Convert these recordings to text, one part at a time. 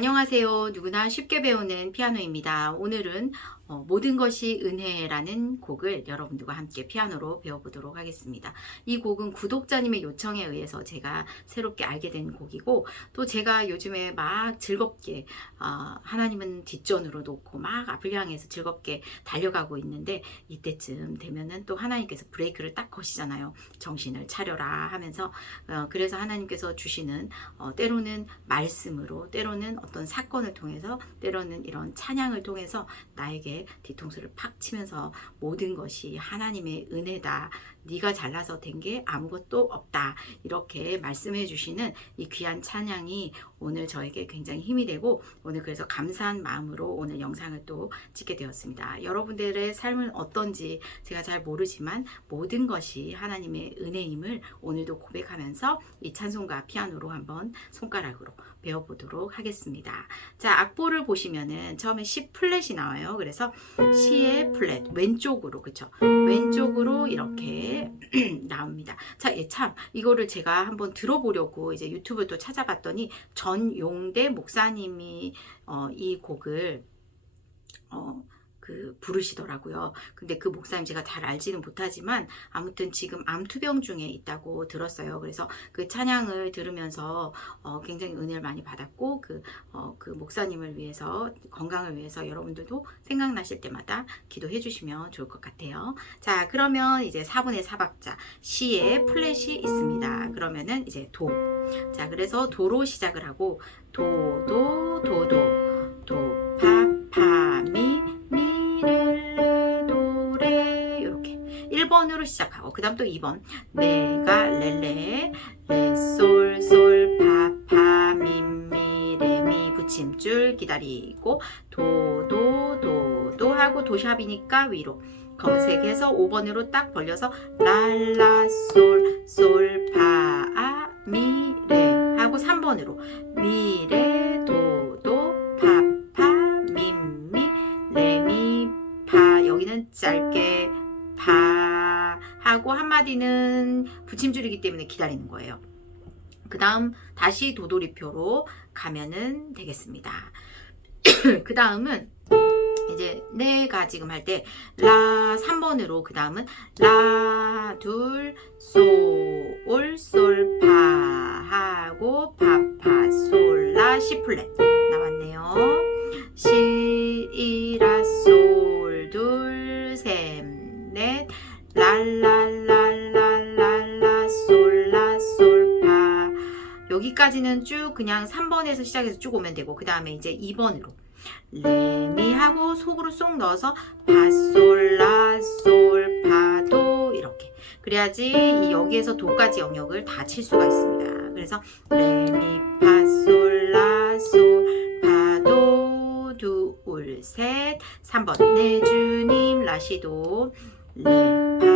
안녕하세요. 누구나 쉽게 배우는 피아노입니다. 오늘은 어, 모든 것이 은혜라는 곡을 여러분들과 함께 피아노로 배워보도록 하겠습니다. 이 곡은 구독자님의 요청에 의해서 제가 새롭게 알게 된 곡이고 또 제가 요즘에 막 즐겁게 어, 하나님은 뒷전으로 놓고 막 앞을 향해서 즐겁게 달려가고 있는데 이때쯤 되면은 또 하나님께서 브레이크를 딱 거시잖아요. 정신을 차려라 하면서 어, 그래서 하나님께서 주시는 어, 때로는 말씀으로 때로는 어떤 사건을 통해서 때로는 이런 찬양을 통해서 나에게 뒤통수를 팍 치면서 모든 것이 하나님의 은혜다. 네가 잘나서 된 게 아무것도 없다. 이렇게 말씀해 주시는 이 귀한 찬양이 오늘 저에게 굉장히 힘이 되고 오늘 그래서 감사한 마음으로 오늘 영상을 또 찍게 되었습니다. 여러분들의 삶은 어떤지 제가 잘 모르지만 모든 것이 하나님의 은혜임을 오늘도 고백하면서 이 찬송가 피아노로 한번 손가락으로 배워보도록 하겠습니다. 자, 악보를 보시면은 처음에 C 플랫이 나와요. 그래서 C의 플랫 왼쪽으로 그쵸? 왼쪽으로 이렇게 나옵니다. 자, 예, 참 이거를 제가 한번 들어보려고 이제 유튜브 또 찾아봤더니 전용대 목사님이 어, 이 곡을 어, 그 부르시더라고요. 근데 그 목사님 제가 잘 알지는 못하지만 아무튼 지금 암투병 중에 있다고 들었어요. 그래서 그 찬양을 들으면서 어, 굉장히 은혜를 많이 받았고 그, 어, 그 목사님을 위해서 건강을 위해서 여러분들도 생각나실 때마다 기도해 주시면 좋을 것 같아요. 자 그러면 이제 4분의 4박자 C에 플랫이 있습니다. 그러면은 이제 도. 자 그래서 도로 시작을 하고 도도 도도 도 파, 파, 1번으로 시작하고 그 다음 또 2번. 내가 레레 레, 솔, 솔, 파, 파, 미, 미, 레, 미 붙임줄 기다리고 도, 도, 도, 도 하고 도샵이니까 위로. 검색해서 5번으로 딱 벌려서 랄라, 솔, 솔, 파, 아, 미, 레 하고 3번으로. 미, 레, 도, 도, 파, 파, 미, 미, 레, 미, 파. 여기는 짧게 파 하고 한마디는 붙임줄이기 때문에 기다리는 거예요. 그 다음 다시 도돌이표로 가면은 되겠습니다. 그 다음은 이제 내가 지금 할 때 라 3번으로 그 다음은 라, 둘, 솔, 솔, 파 하고 파, 파, 솔, 라, 시 플랫 나왔네요. 시, 여기까지는 쭉 그냥 3번에서 시작해서 쭉 오면 되고 그 다음에 이제 2번으로. 레미 하고 속으로 쏙 넣어서 파솔라솔 파도 이렇게. 그래야지 이 여기에서 도까지 영역을 다 칠 수가 있습니다. 그래서 레미 파솔라솔 파도 둘셋 3번. 내 주님 라시도. 레파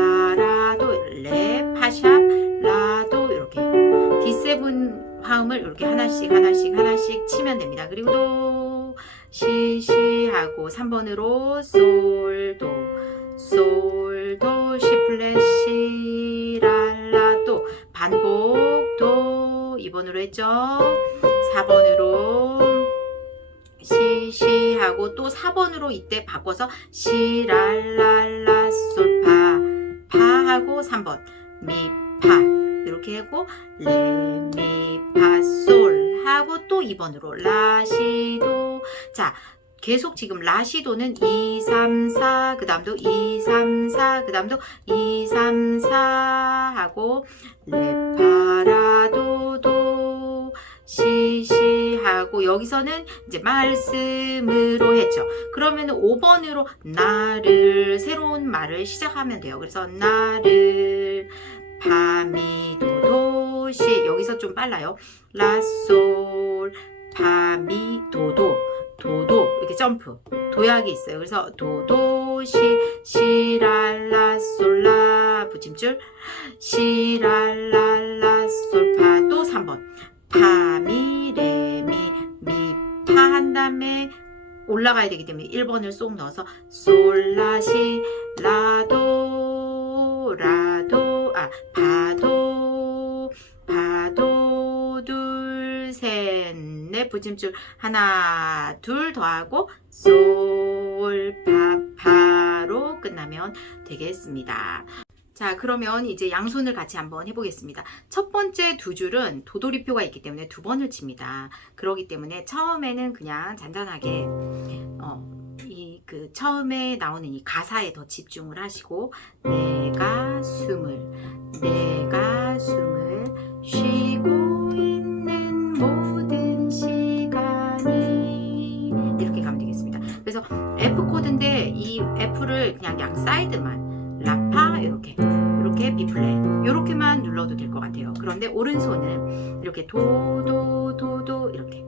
화음을 이렇게 하나씩 하나씩 하나씩 치면 됩니다. 그리고 도 시 시 하고 3번으로 솔 도 솔 도 시 플랫 시 랄라 도 반복 도 2번으로 했죠. 4번으로 시 시 하고 또 4번으로 이때 바꿔서 시 랄 랄 라 솔 파 파 하고 3번 미 파 이렇게 하고 레미파솔 하고 또 2번으로 라시도 자 계속 지금 라시도는 2, 3, 4, 그 다음도 2, 3, 4, 그 다음도 2, 3, 4 하고 레파라도도 시시하고 여기서는 이제 말씀으로 했죠. 그러면 5번으로 나를 새로운 말을 시작하면 돼요. 그래서 나를 파미도도시. 여기서 좀 빨라요. 라솔 파미도도 도도. 이렇게 점프. 도약이 있어요. 그래서 도도시 시랄라솔라 붙임줄. 시랄랄라솔파 또 3번. 파미레미 미파 한 다음에 올라가야 되기 때문에 1번을 쏙 넣어서 솔라시 라도 라도 둘셋넷 다음에 붙임줄 하나 둘 더하고 솔파파로 끝나면 되겠습니다. 자, 그러면 이제 양손을 같이 한번 해보겠습니다. 첫 번째 두 줄은 도돌이표가 있기 때문에 두 번을 칩니다. 그러기 때문에 처음에는 그냥 잔잔하게, 어, 이, 그, 처음에 나오는 이 가사에 더 집중을 하시고, 내가 숨을, 내가 숨을 쉬 F를 그냥 양 사이드만, 라파, 이렇게. 이렇게 B 플랫 이렇게만 눌러도 될 것 같아요. 그런데 오른손은 이렇게 도도 도도 이렇게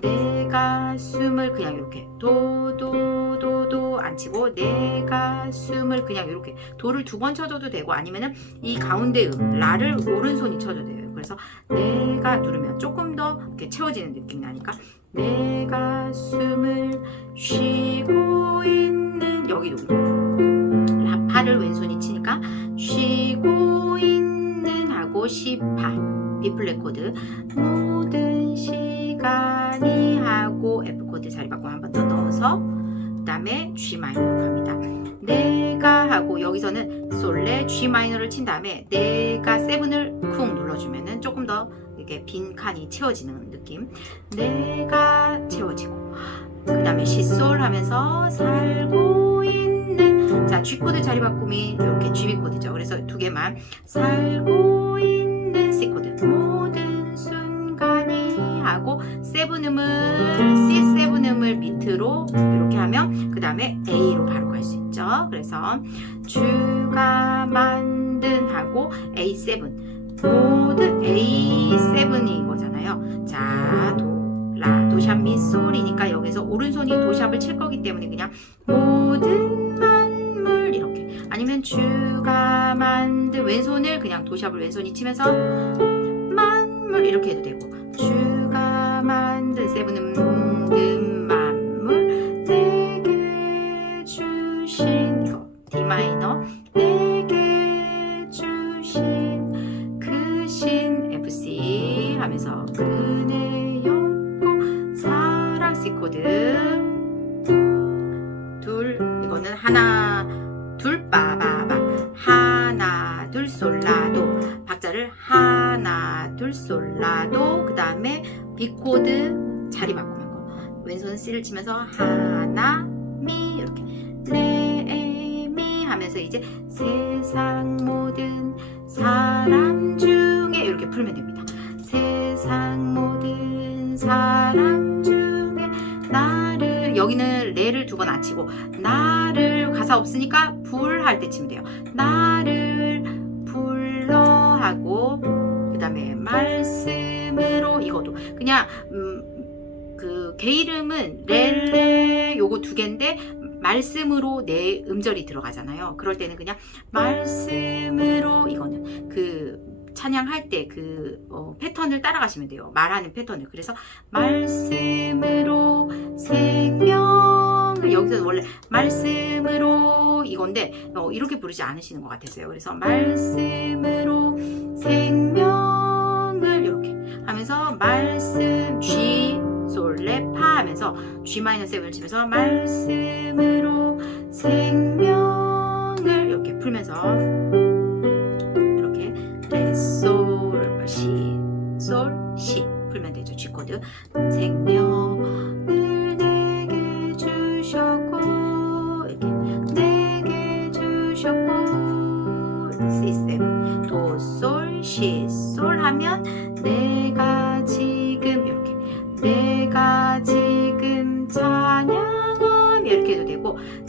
내 가 숨을 그냥 이렇게 도도 도도 안 치고 내 가 숨을 그냥 이렇게 도를 두 번 쳐줘도 되고 아니면은 이 가운데 음 라를 오른손이 쳐줘도 돼요. 그래서 내가 누르면 조금 더 이렇게 채워지는 느낌이 나니까 내가 숨을 쉬고 있는 여기도 라파를 왼손이 치니까 쉬고 있는 하고 시파 B 플랫 코드 모든 시간이 하고 F 코드 자리 바꿔 한번 더 넣어서 그 다음에 G 마이너로 갑니다. 내가 하고 여기서는 솔레 G 마이너를 친 다음에 내가 세븐을 쿵 눌러주면은 조금 더 이렇게 빈 칸이 채워지는 느낌. 내가 채워지고 그 다음에 시솔 하면서 살고 있는 자 G 코드 자리 바꿈이 이렇게 GB 코드죠. 그래서 두 개만 살고 있는 C 코드 모든 순간이 하고 세븐음을 C 세븐음을 밑으로 이렇게 하면 그 다음에 A로 바로 갈 수 있죠. 그래서 주가 만든 하고 A7 모든 A7이 이거잖아요. 자, 도샵 미 솔이니까 여기서 오른손이 도샵을 칠 거기 때문에 그냥 모든 만물 이렇게. 아니면 주가 만든 왼손을 그냥 도샵을 왼손이 치면서 만물 이렇게 해도 되고. 주가 만든 세븐은 나 둘 솔 라도 그 다음에 B 코드 자리 바꾸는 거 왼손 C를 치면서 하나 미 이렇게 레미 하면서 이제 세상 모든 사람 중에 이렇게 풀면 됩니다. 세상 모든 사람 중에 나를 여기는 레를 두 번 안 치고 나를 가사 없으니까 불 할 때 치면 돼요. 나를 불러 하고 그 다음에 말씀으로 이거도 그냥 음, 그 게이름은 렐레 요거 두 개인데 말씀으로 내 음절이 들어가잖아요. 그럴 때는 그냥 말씀으로 이거는 그 찬양할 때그 패턴을 따라가시면 돼요. 말하는 패턴을. 그래서 말씀으로 생명을 여기서 원래 말씀으로 이건데 어, 이렇게 부르지 않으시는 것 같았어요. 그래서 말씀으로 생명을 하면서 말씀 G 솔레 파 하면서 G 마이너 세븐을 치면서 말씀으로 생명을 이렇게 풀면서 이렇게 레솔 시 솔 시 풀면 되죠 G 코드. 생명을 내게 주셨고 이렇게 내게 주셨고 C7 도솔 시솔 하면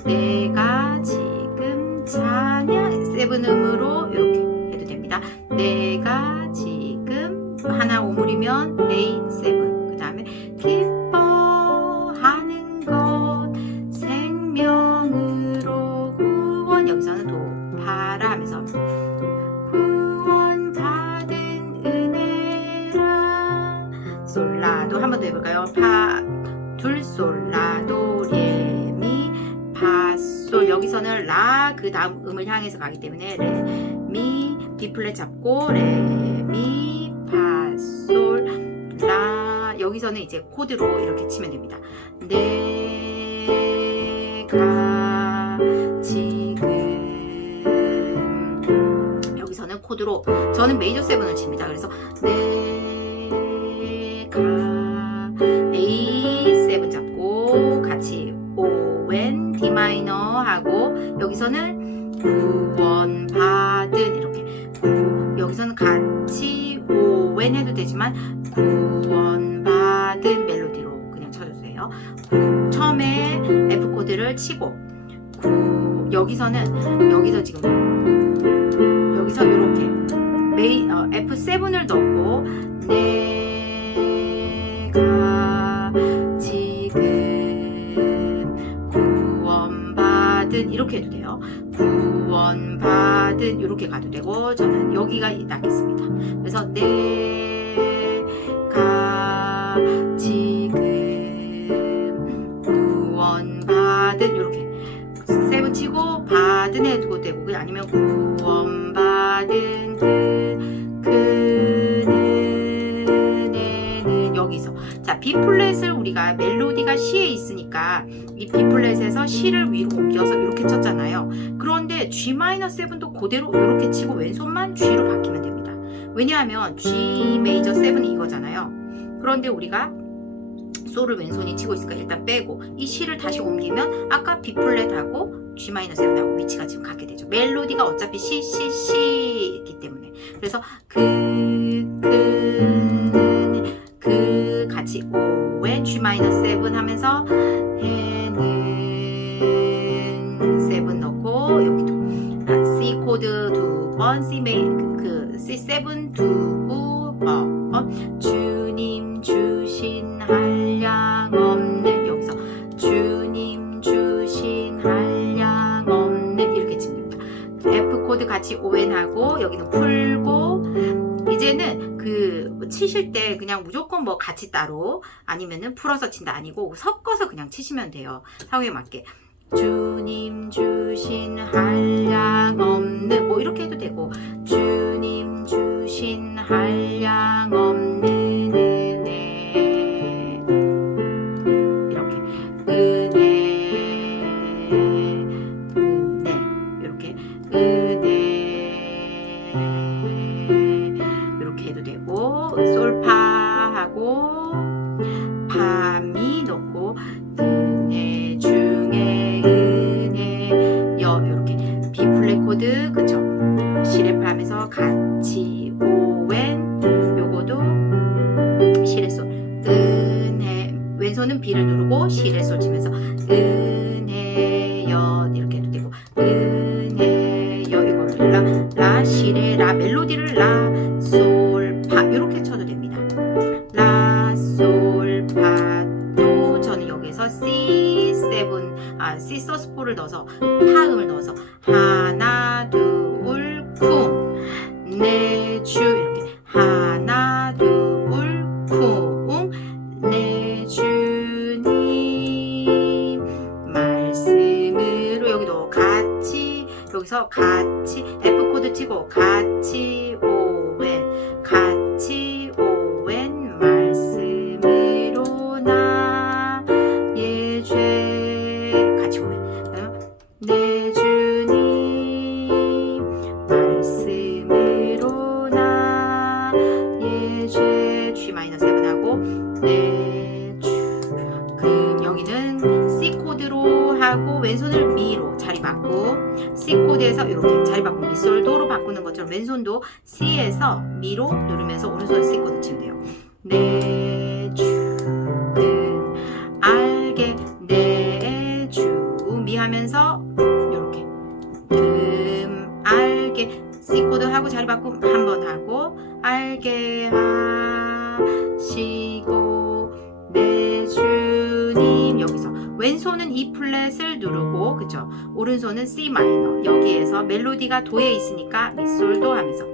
내가 지금 찬양 세븐 음으로 이렇게 해도 됩니다. 내가 지금 하나 오물이면 A7 그 다음에 기뻐하는 것 생명으로 구원 여기서는 도파라 하면서 구원 받은 은혜라 솔라도 한 번 더 해볼까요? 파, 둘, 솔라도, 레미, 파, 솔. 여기서는 라, 그 다음 음을 향해서 가기 때문에 레, 미, B 플랫 잡고, 레, 미, 파, 솔, 라. 여기서는 이제 코드로 이렇게 치면 됩니다. 내가 지금 여기서는 코드로 저는 메이저 세븐을 칩니다. 그래서 내가 여기서는 구원 받은 이렇게 구- 여기서는 같이 O, 해도 되지만 구원 받은 멜로디로 그냥 쳐주세요. 구- 처음에 F 코드를 치고 구- 여기서는 여기서 지금 여기서 이렇게 메이 어, F7을 넣고 내 구원받은 이렇게 가도 되고 저는 여기가 낫겠습니다. 그래서 내가 지금 구원받은 이렇게 세븐 치고 받은 해도 되고 아니면 구원받은 그 B 플랫을 우리가 멜로디가 C에 있으니까 이 B 플랫에서 C를 위로 옮겨서 이렇게 쳤잖아요. 그런데 G 마이너 7도 그대로 이렇게 치고 왼손만 G로 바뀌면 됩니다. 왜냐하면 G 메이저 7이 이거잖아요. 그런데 우리가 소를 왼손이 치고 있으니까 일단 빼고 이 C를 다시 옮기면 아까 B 플랫하고 G 마이너 7하고 위치가 지금 같게 되죠. 멜로디가 어차피 C C C이기 때문에 그래서 그 그는 그 같이 O에 G 마이너 7 하면서 넣고 여기도 아, C 코드 두 번, C 메이 그 C7 두 번, 주님 주신 한량 없는 여기서 주님 주신 한량 없는 이렇게 됩니다. F 코드 같이 ON하고 여기는 풀고 이제는 그 치실 때 그냥 무조건 뭐 같이 따로 아니면은 풀어서 친다 아니고 섞어서 그냥 치시면 돼요. 상황에 맞게. 주님 주신 한량 없는 뭐 이렇게 해도 되고 주님 주신 한량 없는 여기서 C7 아 C 서스포를 넣어서 파음을 넣어서 하나 둘 쿵 내주 7하고 내주 그럼 여기는 C 코드로 하고 왼손을 미로 자리 바꾸고 C 코드에서 이렇게 자리 바꾸고 미솔 도로 바꾸는 것처럼 왼손도 C에서 미로 누르면서 오른손 C 코드 치면 돼요. 내 C 마이너. 여기에서 멜로디가 도에 있으니까 미솔도 하면서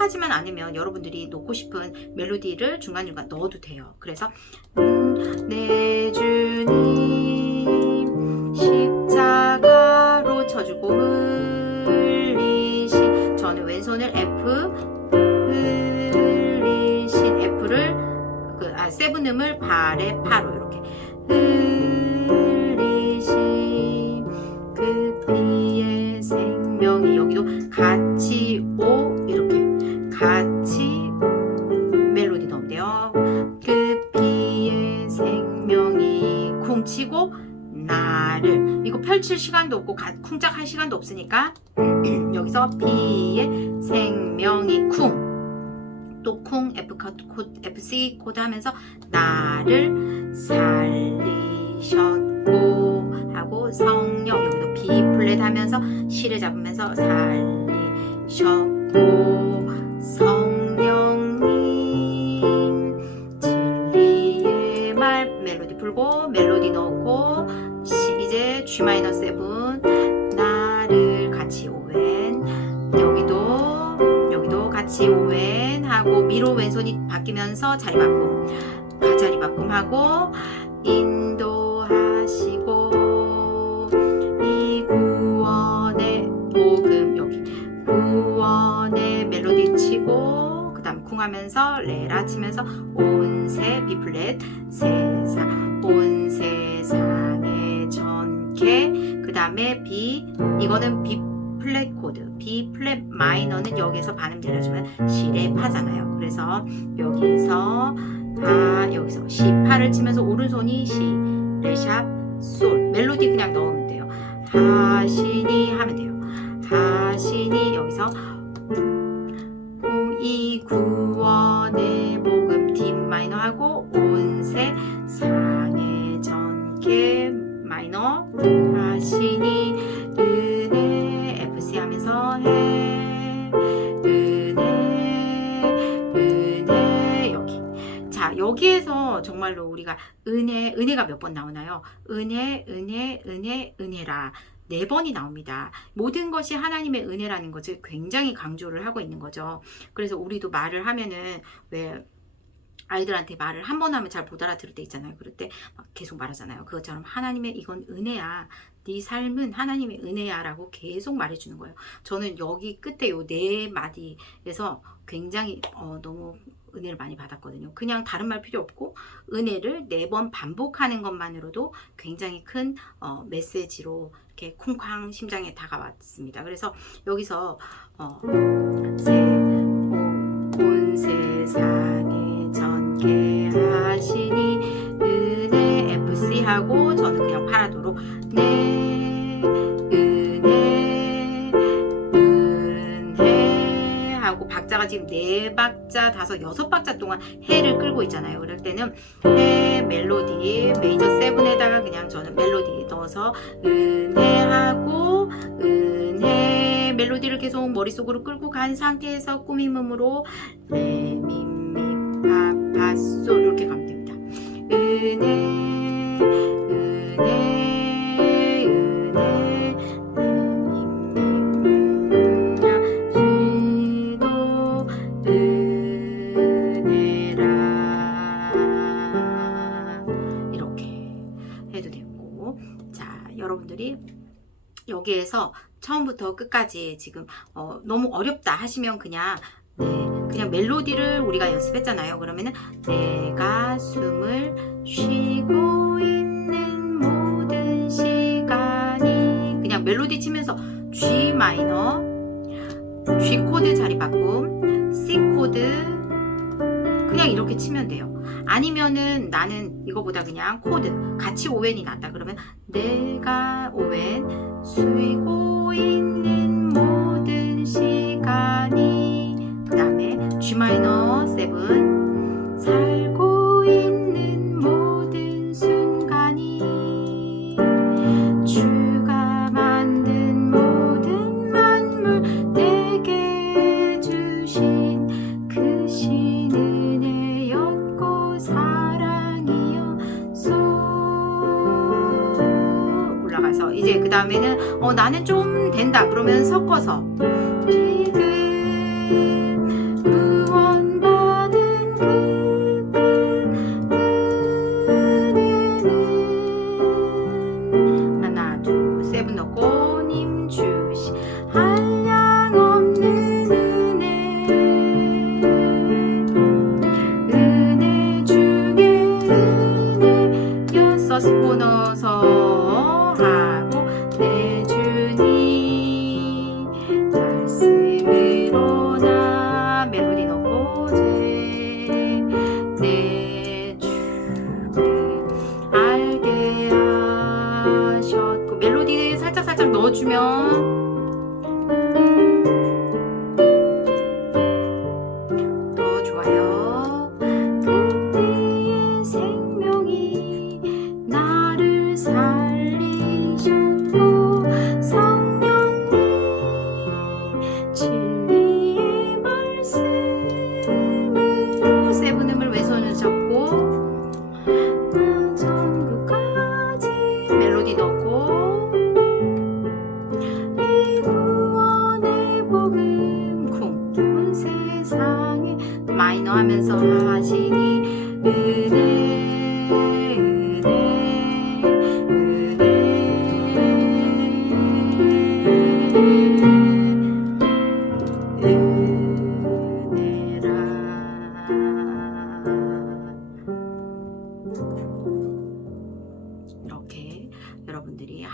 때 어색하지만 않으면 여러분들이 놓고 싶은 멜로디를 중간중간 넣어도 돼요. 그래서 음, 내 주님 십자가로 쳐주고 흘리신 저는 왼손을 F 흘리신 F를 그, 아, 세븐음을 발에 파로 이렇게 펼칠 시간도 없고 가- 쿵짝 할 시간도 없으니까 여기서 피의 생명이 쿵 또 쿵 F 코드 FC 코드 하면서 나를 살리셨고 하고 성령 여기도 B 플랫 하면서 시를 잡으면서 살리셨고 왼손이 바뀌면서 자리 바꿈 가자리 바꿈하고 인도하시고 플랫 마이너는 여기서 반음 내려주면 시레 파잖아요. 그래서 여기서 아 여기서 시 파를 치면서 오른손이 시 레샵 솔. 멜로디 그냥 넣으면 돼요. 하시니 하면 돼요. 하시니 여기서 이 구원의 복음 D 마이너 하고 온 세 상의 전개 마이너 하시니 은혜 은혜 여기에서 정말로 우리가 은혜 은혜가 몇 번 나오나요? 은혜 은혜 은혜 은혜라 네 번이 나옵니다. 모든 것이 하나님의 은혜라는 것을 굉장히 강조를 하고 있는 거죠. 그래서 우리도 말을 하면은 왜 아이들한테 말을 한 번 하면 잘 못 알아들을 때 있잖아요. 그럴 때 막 계속 말하잖아요. 그것처럼 하나님의 이건 은혜야. 네 삶은 하나님의 은혜야라고 계속 말해주는 거예요. 저는 여기 끝에 요 네 마디에서 굉장히 어, 너무 은혜를 많이 받았거든요. 그냥 다른 말 필요 없고 은혜를 네 번 반복하는 것만으로도 굉장히 큰 어, 메시지로 이렇게 쿵쾅 심장에 다가왔습니다. 그래서 여기서 어, 세, 온, 온 세상에 전개하시니 은혜 FC 하고 저는 그냥 파라도로 네 지금 네 박자 다섯 여섯 박자 동안 해를 끌고 있잖아요. 그럴 때는 해 멜로디 메이저 세븐에다가 그냥 저는 멜로디 넣어서 은혜하고 은혜 멜로디를 계속 머릿속으로 끌고 간 상태에서 꾸밈음으로 레미미 파파솔 이렇게 가면 됩니다. 은혜 은혜 분들이 여기에서 처음부터 끝까지 지금 어, 너무 어렵다 하시면 그냥 네, 그냥 멜로디를 우리가 연습했잖아요. 그러면은 내가 숨을 쉬고 있는 모든 시간이 그냥 멜로디 치면서 G 마이너, G 코드 자리 바꿈, C 코드 그냥 이렇게 치면 돼요. 아니면은 나는 이거보다 그냥 코드 같이 오웬이 낫다. 그러면 내가 오웬 쉬고 있는 모든 시간이 그 다음에 G 마이너 7 그러면 섞어서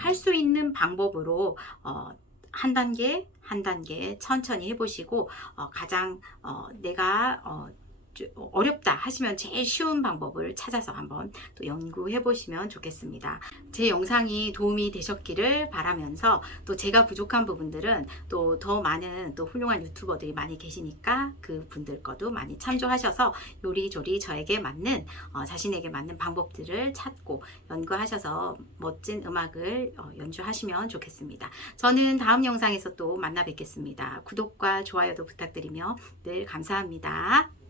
할 수 있는 방법으로 어, 한 단계 한 단계 천천히 해보시고 어, 가장 어, 내가 어, 좀 어렵다 하시면 제일 쉬운 방법을 찾아서 한번 또 연구해 보시면 좋겠습니다. 제 영상이 도움이 되셨기를 바라면서 또 제가 부족한 부분들은 또 더 많은 또 훌륭한 유튜버들이 많이 계시니까 그 분들 거도 많이 참조하셔서 요리조리 저에게 맞는 어, 자신에게 맞는 방법들을 찾고 연구하셔서 멋진 음악을 어, 연주하시면 좋겠습니다. 저는 다음 영상에서 또 만나 뵙겠습니다. 구독과 좋아요도 부탁드리며 늘 감사합니다.